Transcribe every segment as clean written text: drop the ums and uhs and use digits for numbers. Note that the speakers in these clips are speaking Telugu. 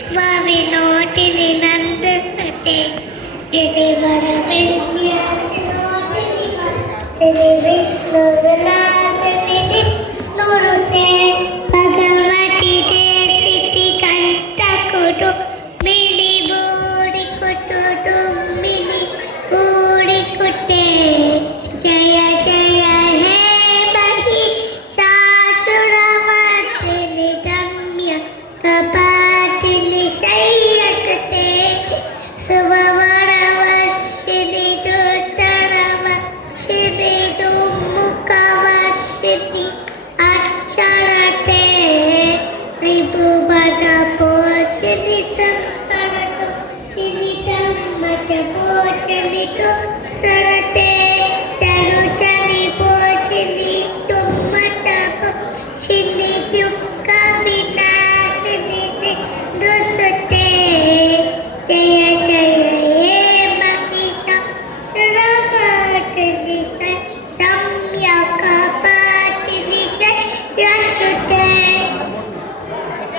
వినోటిని నందతే గిరివరవిన్యాసిని విష్ణు విలాసనిధి స్మృతే భగవతి దేశితి కంటకుడు మిని బూడి కుటుడు మిని బూడి కుటే జయ జయ హే మహి శాసురవర్తిని రమ్య కపాటిని శయ్యసతే శుభవరవర్షిణి దుర్ధరవర్షిణి దుర్ముఖవర్షిణి అక్షరతే రిపువన పోషిణి సంకరతు సినితమ్మచ పోషిణితో రరతే తనుచని పోషిణి తుమ్మటప శిని దుఃఖ వినాశిని దుసతే జయ జయ హే మహిషాసురమర్దిని రమ్యకపాటిని శయ్యసుతే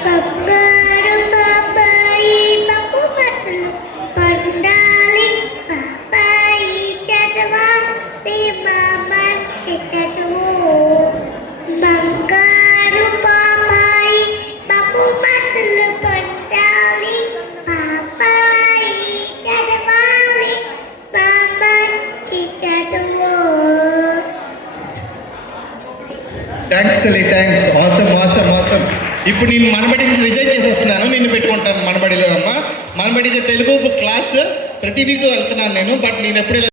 బంగారు బాబాయి బహుమతులు పొందాలి బాబాయి చదవాలి మా మంచి చదువు బంగారు బాబాయి బహుమతులు పొందాలి బాబాయి చదవాలి మా మంచి చదువు. థ్యాంక్స్ తల్లి, థ్యాంక్స్. Awesome awesome awesome. ఇప్పుడు నేను మనబడి నుంచి రిజైన్ చేసేస్తున్నాను, నిన్ను పెట్టుకుంటాను మనబడిలో అమ్మా. మనబడి తెలుగు క్లాస్ ప్రతి వీక్ వెళ్తున్నాను నేను, బట్ నేను ఎప్పుడు